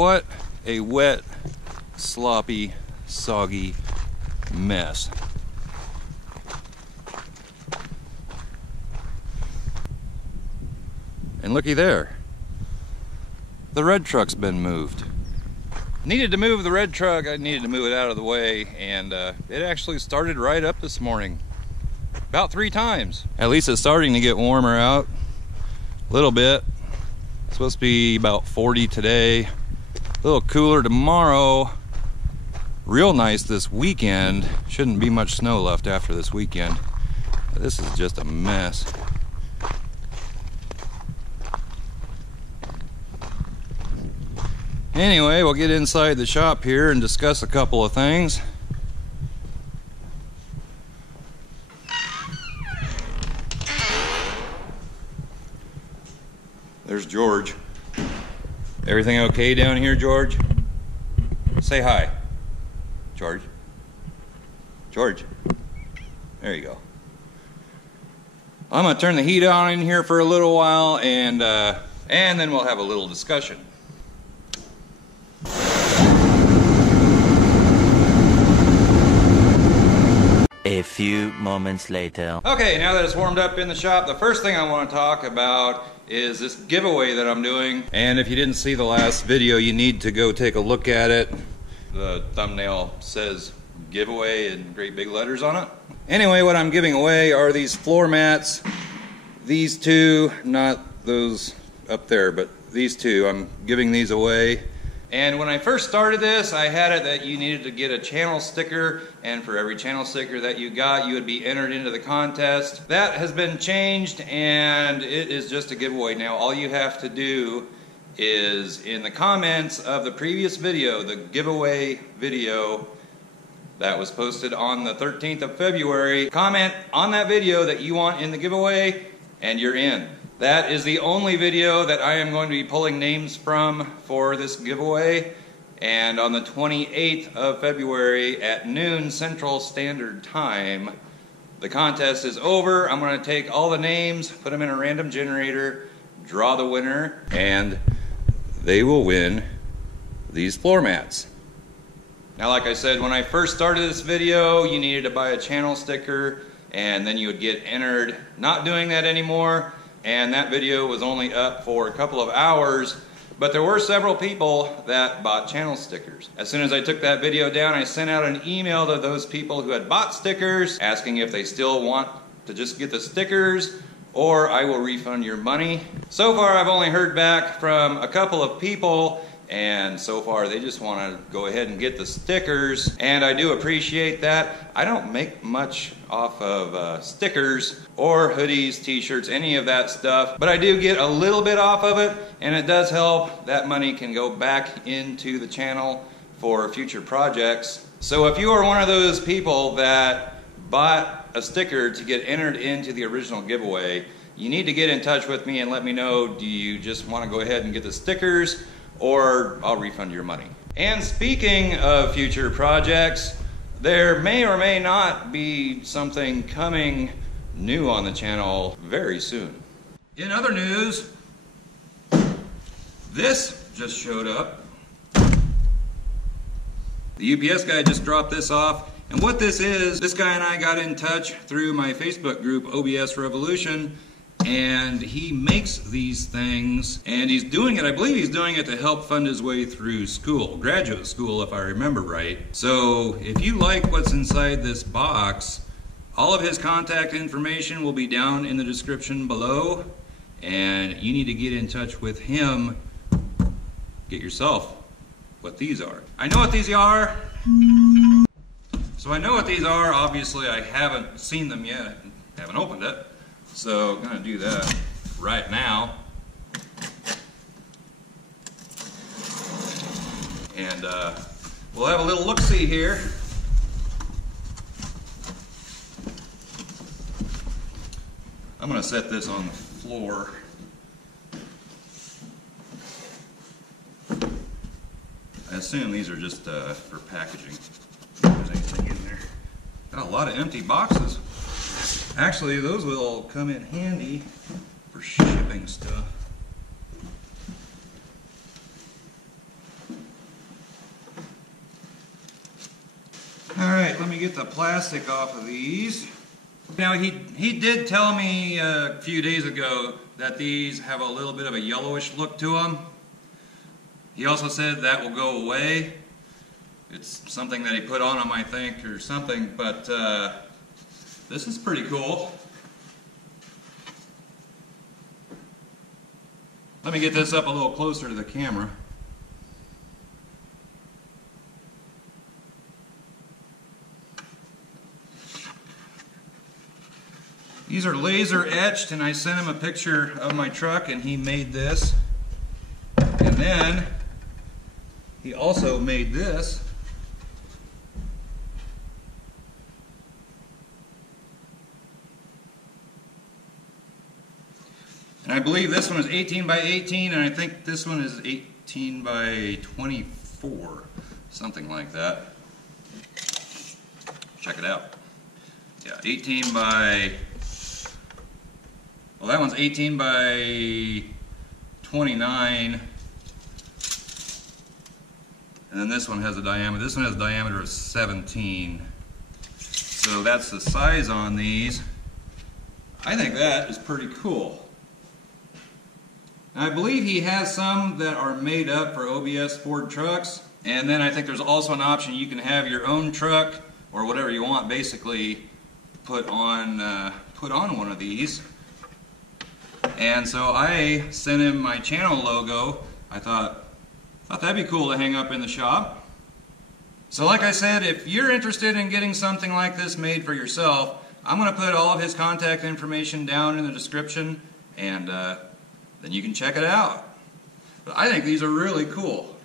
what a wet, sloppy, soggy mess. And looky there, the red truck's been moved. Needed to move the red truck, I needed to move it out of the way, and it actually started right up this morning. About 3 times. At least it's starting to get warmer out. A little bit. It's supposed to be about 40 today. A little cooler tomorrow. Real nice this weekend. Shouldn't be much snow left after this weekend. This is just a mess. Anyway, we'll get inside the shop here and discuss a couple of things. There's George. Everything okay down here, George? Say hi. George. George. There you go. I'm gonna turn the heat on in here for a little while, and then we'll have a little discussion. A few moments later. Okay, now that it's warmed up in the shop, the first thing I want to talk about is this giveaway that I'm doing. And if you didn't see the last video, you need to go take a look at it. The thumbnail says giveaway in great big letters on it. Anyway, what I'm giving away are these floor mats. These two, not those up there, but these two. I'm giving these away. And when I first started this, I had it that you needed to get a channel sticker, and for every channel sticker that you got, you would be entered into the contest. That has been changed, and it is just a giveaway now. All you have to do is, in the comments of the previous video, the giveaway video that was posted on the 13th of February, comment on that video that you want in the giveaway, and you're in. That is the only video that I am going to be pulling names from for this giveaway. And on the 28th of February at noon Central Standard Time, the contest is over. I'm going to take all the names, put them in a random generator, draw the winner, and they will win these floor mats. Now, like I said, when I first started this video, you needed to buy a channel sticker, and then you would get entered. Not doing that anymore. And that video was only up for a couple of hours, but there were several people that bought channel stickers. As soon as I took that video down, I sent out an email to those people who had bought stickers, asking if they still want to just get the stickers, or I will refund your money. So far, I've only heard back from a couple of people, and so far they just want to go ahead and get the stickers, and I do appreciate that. I don't make much off of stickers or hoodies, t-shirts, any of that stuff, but I do get a little bit off of it, and it does help. That money can go back into the channel for future projects. So if you are one of those people that bought a sticker to get entered into the original giveaway, you need to get in touch with me and let me know, do you just want to go ahead and get the stickers, or I'll refund your money. And speaking of future projects, there may or may not be something coming new on the channel very soon. In other news, this just showed up. The UPS guy just dropped this off, and what this is, this guy and I got in touch through my Facebook group, OBS Revolution, and he makes these things, and he's doing it, I believe he's doing it to help fund his way through school, graduate school if I remember right. So if you like what's inside this box, all of his contact information will be down in the description below, and you need to get in touch with him, get yourself what these are. I know what these are. So I know what these are. Obviously I haven't seen them yet, haven't opened it. So I'm gonna do that right now. And we'll have a little look-see here. I'm gonna set this on the floor. I assume these are just for packaging. If there's anything in there. Got a lot of empty boxes. Actually, those will come in handy for shipping stuff. let me get the plastic off of these. Now he did tell me a few days ago that these have a little bit of a yellowish look to them. He also said that will go away. It's something that he put on them, I think, or something, but this is pretty cool. Let me get this up a little closer to the camera. These are laser etched, and I sent him a picture of my truck and he made this. And then he also made this. And I believe this one is 18 by 18, and I think this one is 18 by 24, something like that. Check it out. Yeah, 18 by, well, that one's 18 by 29, and then this one has a diameter. This one has a diameter of 17. So that's the size on these. I think that is pretty cool. Now, I believe he has some that are made up for OBS Ford trucks, and then I think there's also an option you can have your own truck or whatever you want basically put on one of these. And so I sent him my channel logo. I thought that'd be cool to hang up in the shop. So like I said, if you're interested in getting something like this made for yourself, I'm going to put all of his contact information down in the description, and then you can check it out. But I think these are really cool.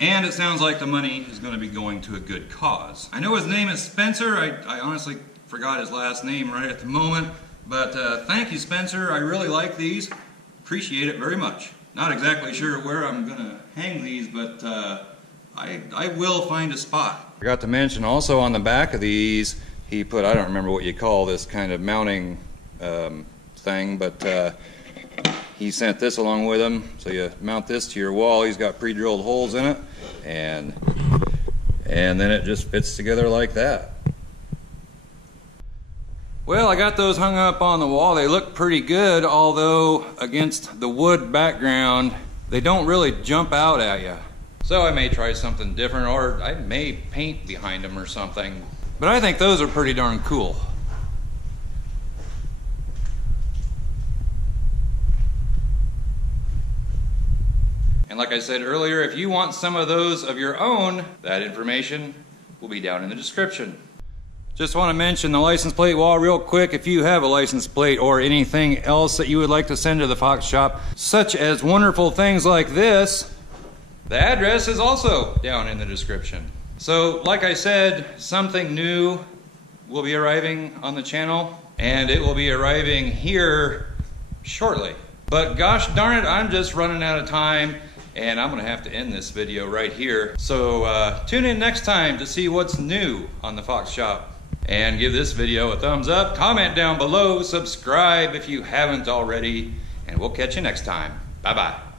And it sounds like the money is going to be going to a good cause. I know his name is Spencer. I honestly forgot his last name right at the moment. But thank you, Spencer. I really like these. Appreciate it very much. Not exactly sure where I'm going to hang these, but I will find a spot. I forgot to mention also on the back of these, he put, I don't remember what you call this kind of mounting thing, but he sent this along with him. So you mount this to your wall. He's got pre-drilled holes in it, and then it just fits together like that. Well, I got those hung up on the wall. They look pretty good, although against the wood background, they don't really jump out at you. So I may try something different, or I may paint behind them or something. But I think those are pretty darn cool. And like I said earlier, if you want some of those of your own, that information will be down in the description. Just want to mention the license plate wall real quick. If you have a license plate or anything else that you would like to send to the Fox shop, such as wonderful things like this, the address is also down in the description. So like I said, something new will be arriving on the channel, and it will be arriving here shortly. But gosh darn it, I'm just running out of time, and I'm going to have to end this video right here. So tune in next time to see what's new on the Fox shop. And give this video a thumbs up, comment down below, subscribe if you haven't already, and we'll catch you next time. Bye-bye.